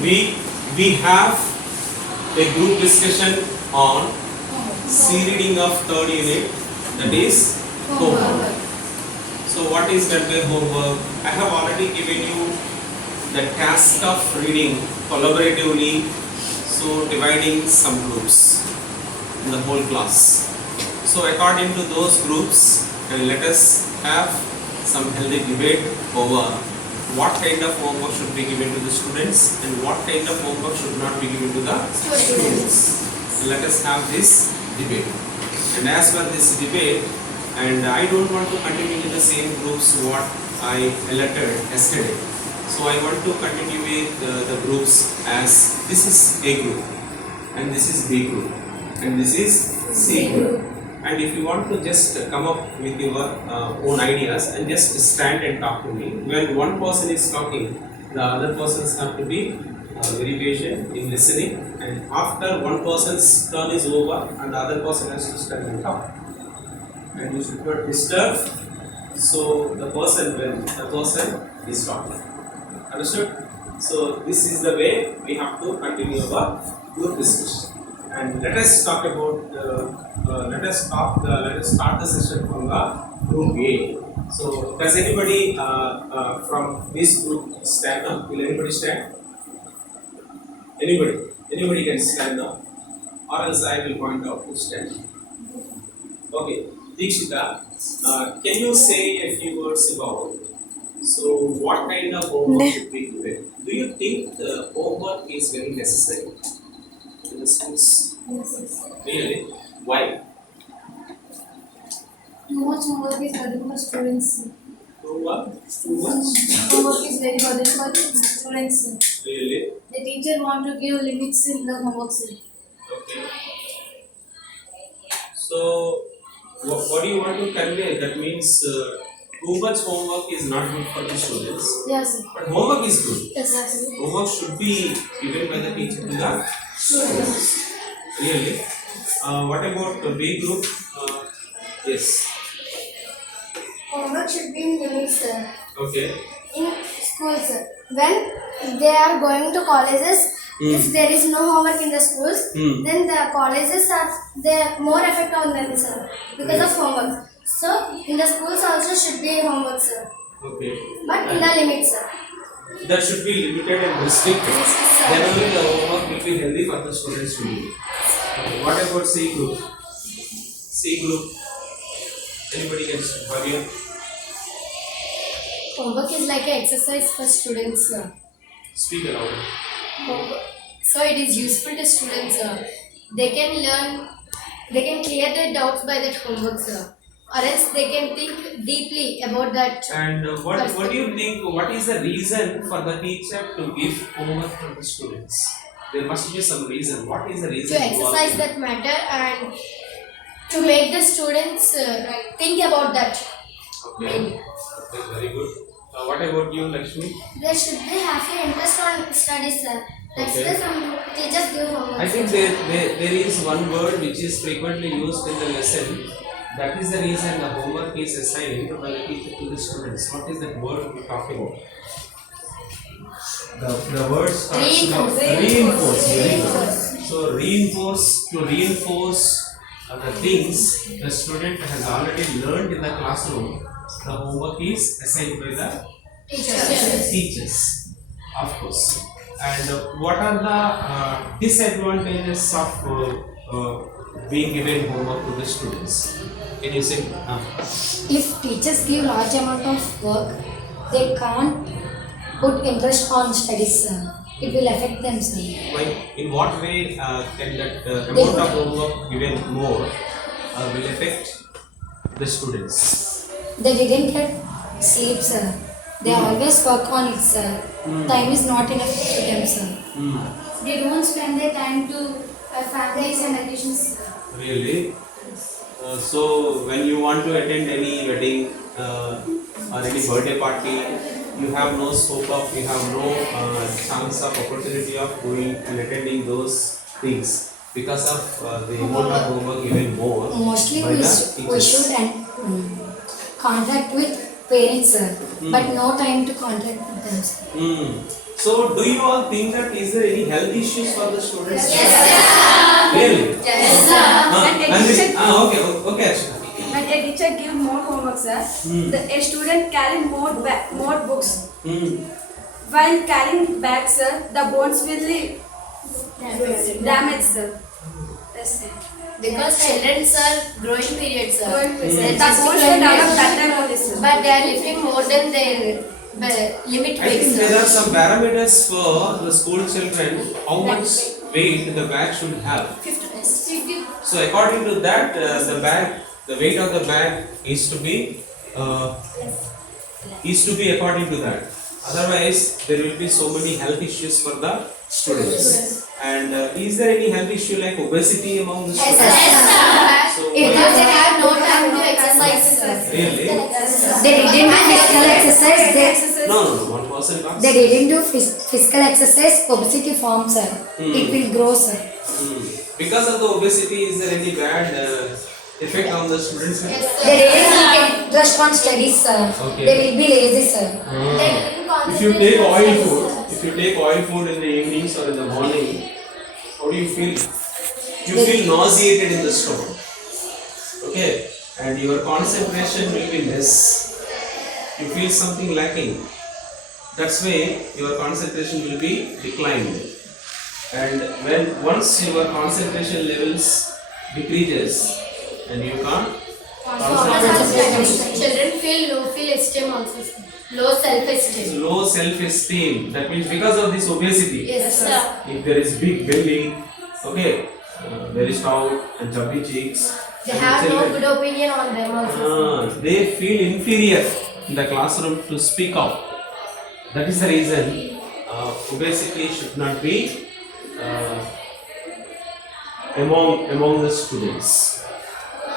we have a group discussion on C-reading of third unit, that is homework. So what is that homework? I have already given you the task of reading collaboratively, so dividing some groups in the whole class. So according to those groups, let us have some healthy debate over what kind of homework should be given to the students and what kind of homework should not be given to the students. Let us have this debate. And as per this debate, and I don't want to continue in the same groups what I allotted yesterday. So I want to continue with the groups as this is A group, and this is B group, and this is C group. And if you want to just come up with your own ideas and just stand and talk to me. When one person is talking, the other persons have to be very patient in listening. And after one person's turn is over, and the other person has to stand and talk. And you should not disturb. So the person is talking. Understood? So this is the way we have to continue our group discussion. And let us talk about let us start the session from the group A. So does anybody from this group stand up? Will anybody stand? Anybody can stand up, or else I will point out who stand. Okay, Dikshita, can you say a few words about what kind of homework should be given? Do you think the homework is very necessary in the schools? Yes. Really? Why? Too much homework is burden for students. Too much? Homework is very burden for students. Really? The teacher want to give limits in the homework. Okay. So, what do you want to convey? That means too much homework is not good for the students. Yes. But homework is good. Yes. Homework should be given by the teacher to the students. Really? What about the B group? Yes. Homework should be in limits, sir. Okay. In schools, sir. When they are going to colleges, if there is no homework in the schools, then the colleges are more effect on them, sir, because of homework. So in the schools also should be homework, sir. Okay. But in the limits, sir. That should be limited and restricted. Then only the homework will be healthy for the students to do. Okay. What about C group? C group. Anybody can start? Homework is like an exercise for students, sir. Speak aloud. So it is useful to students, sir. They can learn, they can clear their doubts by that homework, sir. Or else they can think deeply about that. And what do you think? What is the reason for the teacher to give homework to the students? There must be some reason. What is the reason? To exercise that matter and to make the students think about that. Okay. Okay, very good. What about you, Lakshmi? They should have an interest on studies, sir. That's Okay. some teachers give homework. I think there is one word which is frequently used in the lesson. That is the reason the homework is assigned by the teacher to the students. What is that word we talk about? The word starts with reinforce. Very good. So to reinforce the things the student has already learned in the classroom, the homework is assigned by the teachers, of course. And what are the disadvantages of being given homework to the students? Can you say? If teachers give large amount of work, they can't put interest on studies, sir. It will affect them, sir. Like, in what way can that amount of homework given more will affect the students? They didn't get sleep, sir. They always work on it, sir. Time is not enough to them, sir. They don't spend their time to families and occasions. Really? So when you want to attend any wedding or any birthday party, you have no scope of, you have no chance of opportunity of going and attending those things because of the amount of homework given more. Mostly by the we teachers. should contact with parents, sir. But no time to contact with them, sir. So, do you all think that is there any health issues for the students? Really? Yes, sir. Okay, Ashika. When a teacher give more homework, sir, a student carry more books. While carrying back, sir, the bones will be damaged, sir. Yes, sir. Because children are growing period, sir. The bones will develop that time only, sir. But they are lifting more than their limit I weight, think sir. there are some parameters for the school children, how much weight the bag should have. So according to that, the weight of the bag is to be according to that. Otherwise, there will be so many health issues for the students. And is there any health issue like obesity among the students? So, Because they have no time to exercise, sir. really? They didn't do physical exercise. No. One person comes. They didn't do physical exercise. Obesity forms, sir. It will grow, sir. Because of the obesity, is there any bad effect on the students? They didn't take interest on studies, sir. Okay. They will be lazy, sir. If you take oil food in the evenings or in the morning, how do you feel? You feel nauseated in the stomach. Okay, and your concentration will be less. You feel something lacking. That's why your concentration will be declined. And when once your concentration levels decreases, and you can't concentrate. Children feel low esteem also, sir. Low self-esteem. Low self-esteem. That means because of this obesity. Yes, sir. If there is big belly, okay, very stout and chubby cheeks. They and have no children, good opinion on them also. they feel inferior in the classroom to speak out. That is the reason obesity should not be among the students.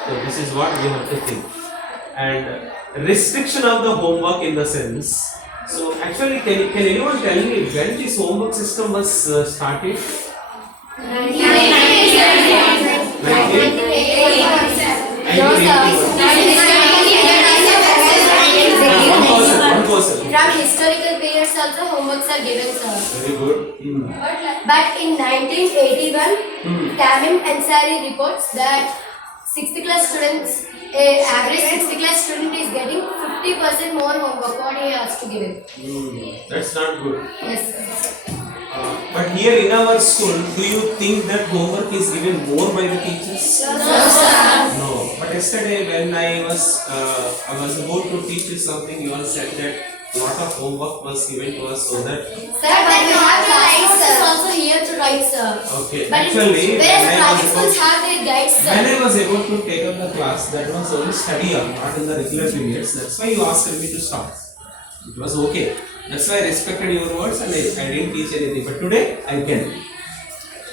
So this is what we have to think. And restriction of the homework in the sense. So actually, can anyone tell me when this homework system was started? 1%. From historical periods also homeworks are given, sir. Very good. But in 1981, Tamim Ansari reports that 6th class students, average 6th class student is getting 50% more homework what he has to give him. That's not good. Yes, sir. But here in our school, do you think that homework is given more by the teachers? No, sir. No. But yesterday when I was about to teach you something, you all said that a lot of homework was given to us so that. Sir, but we have to write, sir. Also here to write, sir. Okay. But Actually, whereas private schools have their guides, sir. when I was able to take up the class, that was only study hour, not in the regular periods. That's why you asked me to stop. It was okay. That's why I respected your words and I didn't teach anything. But today I can.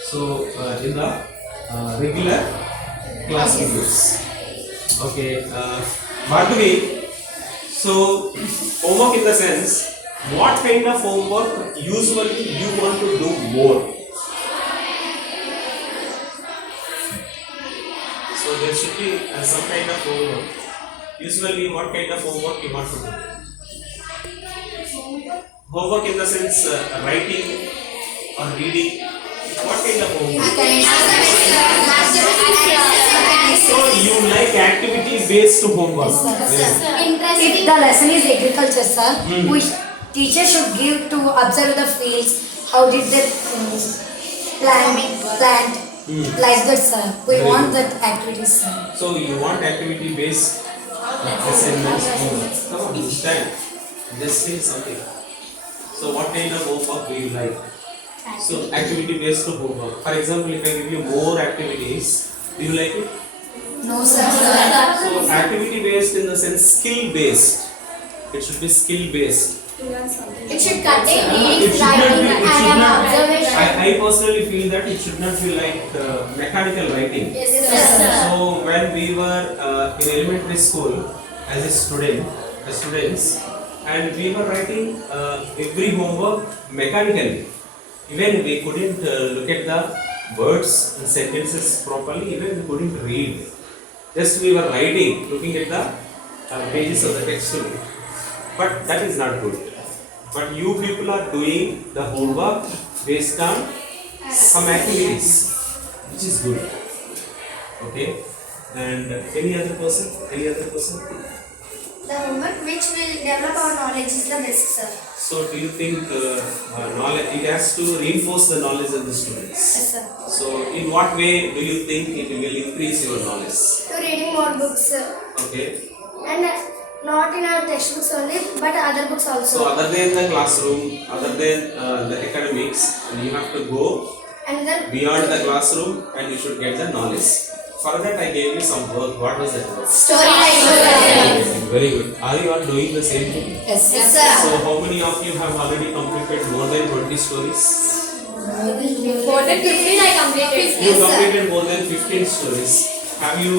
So in the regular class periods. Okay. Bhargavi, so homework in the sense, what kind of homework usually you want to do more? So there should be some kind of homework. Usually, what kind of homework you want to do? Homework in the sense writing or reading. What kind of homework? So you like activity-based homework? Yes, sir. Yes. If the lesson is agriculture, sir, we teacher should give to observe the fields. How did they plant like that, sir? We Very want good. that activities, sir. So you want activity-based assignments homework? Come on, stand. Just say something. So what kind of homework do you like? So activity-based homework. For example, if I give you more activities, do you like it? No, sir. So activity-based in the sense skill-based. It should be skill-based. It should contain It reading, should not writing, be. It should and not. observation. I personally feel that it should not be like mechanical writing. Yes, sir. So when we were in elementary school as a students, and we were writing every homework mechanically. Even we couldn't look at the words and sentences properly. Even we couldn't read. Just we were writing, looking at the pages of the textbook. But that is not good. but you people are doing the homework based on some activities, which is good. Okay. And any other person? Any other person? The homework which will develop our knowledge is the best, sir. So, do you think knowledge? It has to reinforce the knowledge of the students. Yes, sir. So, in what way do you think it will increase your knowledge? To reading more books, sir. Okay. And not in our textbooks only, but other books So, also. other than the classroom, other than the academics, you have to go And then beyond the classroom and you should get the knowledge. For that, I gave you some work. What was that work? Story time. Very good. Are you all doing the same thing? Yes, Yes, sir. sir. So, how many of you have already completed more than 20 stories? More than 15 I completed. You completed more than 15 stories. Have you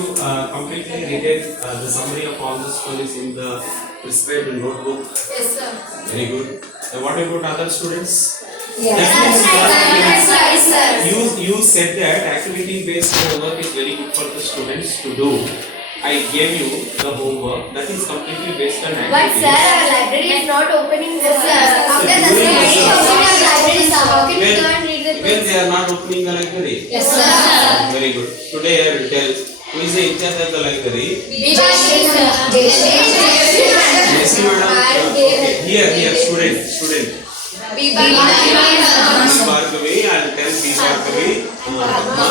completely written the summary of all the stories in the prescribed notebook? Yes, sir. Very good. And what about other students? Yes. Yes, sir. You said that activity based homework is very good for the students to do. I gave you the homework that is completely based on But activities. sir, our library is not opening. Yes, sir. After the doing study, it. opening our library, sir. How can we When, go and read the when books? they are not opening the library. Yes, sir. Very good. Today I will tell who is the in charge of the library. Jayashree, Yes, madam. Okay. Here, student. Miss Bhargavi, I will tell Miss Bhargavi, Padma,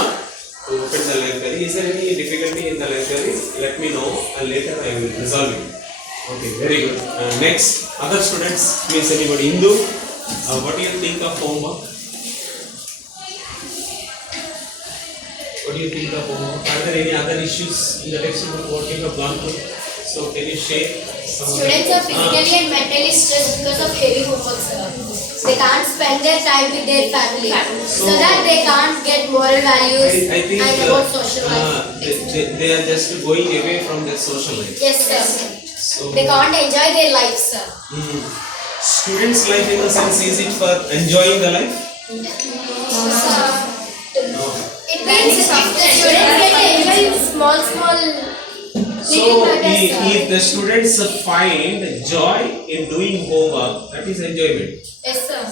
to open the library. Is there any difficulty in the library? Let me know and later I will resolve it. Okay, very good. Next, other students, please anybody. Indu, what do you think of homework? What do you think of homework? Are there any other issues in the textbook what you have gone through? So can you share some of Students them? are physically and mentally stressed because of heavy homework, sir. They can't spend their time with their family, so that they can't get moral values I think and about social life. they are just going away from their social life. Yes, sir. So, They can't enjoy their life, sir. Students' life in the sense, is it for enjoying the life? No. It means if the students get to enjoy small So, little matters, sir. if the students find joy in doing homework, that is enjoyment. Yes, sir.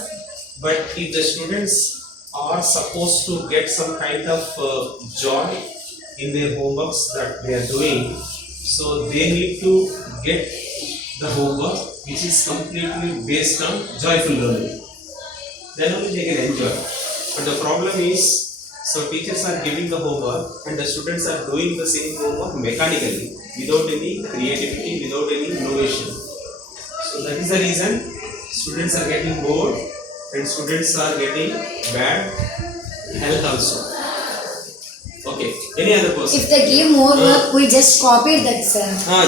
But if the students are supposed to get some kind of joy in their homeworks that they are doing, so they need to get the homework which is completely based on joyful learning. Then only they can enjoy. But the problem is, so teachers are giving the homework and the students are doing the same homework mechanically, without any creativity, without any innovation. So that is the reason students are getting bored and students are getting bad health also. Okay, any other person? If they give more work, we just copied that, sir.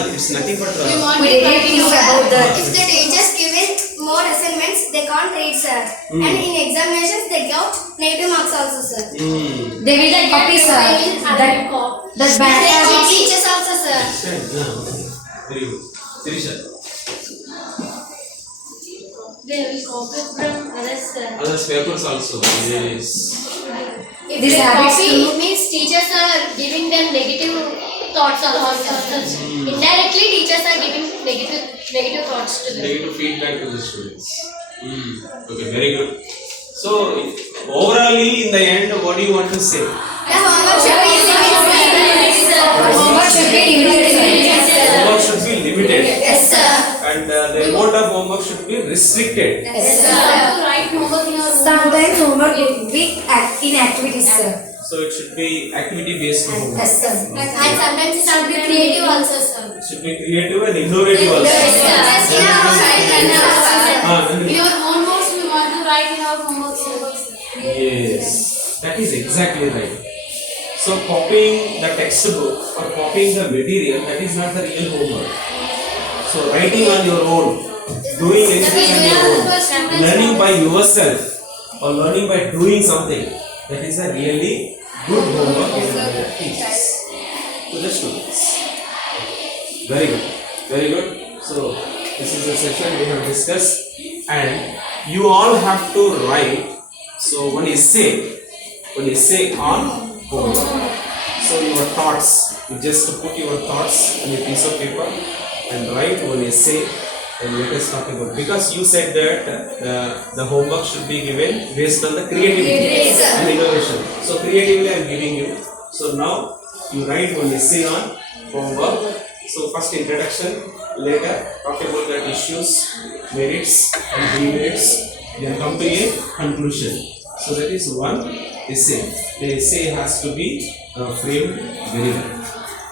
It's nothing but We didn't think about that. If the teachers give it more assignments, they can't read, sir. And in examinations, they got negative marks also, sir. They will copy, sir. That They bad. cheat teachers also, sir. Okay. Very good. Sirisha, They will copy from others, sir. others papers also. Yes. If This they habits copy, too. it means teachers are giving them negative thoughts also. Indirectly, teachers are giving negative thoughts to them. Negative feedback to the students. Okay, very good. So, overallly, in the end, what do you want to say? The homework should be Homework should be limited, sir. Homework should be limited, Yes, sir. and the amount of homework should be restricted. Yes, You sir. have to write homework in your Sometimes homework will be in activities, sir. So, it should be activity-based homework. Yes, sir. And sometimes it should be creative also, sir. It should be creative and innovative also. in your own notes. We want to write in our homework, sir. Yes, that is exactly right. So copying the textbook or copying the material, that is not the real homework. So writing on your own, doing anything on your own, learning by yourself or learning by doing something, that is a really good homework given by the teachers to the students. Very good, very good. So this is the session we have discussed, and you all have to write one essay on homework. So your thoughts, you just put your thoughts on a piece of paper and write one essay then let us talk about, because you said that the homework should be given based on the creativity and innovation. So creatively I am giving you. So now you write one essay on homework. So first introduction, later talk about the issues, merits and demerits, then come to a conclusion. So that is one essay. The essay has to be framed very well.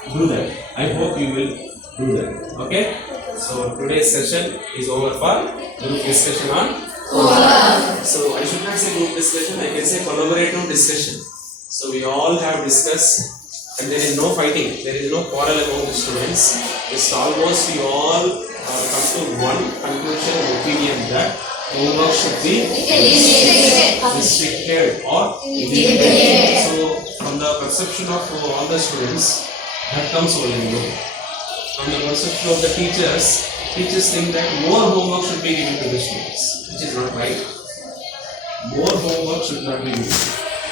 Do that. I hope you will do that. Okay? So today's session is over for group discussion on homework. So I should not say group discussion, I can say collaborative discussion. So we all have discussed, and there is no fighting, there is no quarrel among the students. It's almost we all come to one conclusion and opinion that homework should be restricted or eliminated. So from the perception of all the students, that comes only no. From the perception of the teachers think that more homework should be given to the students, which is not right. More homework should not be given.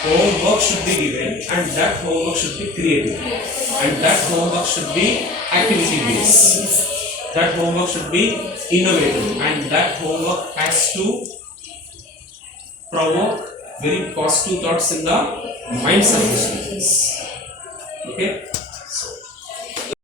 Homework should be given, and that homework should be creative, and that homework should be activity based. That homework should be innovative, and that homework has to provoke very positive thoughts in the minds of the students. Okay.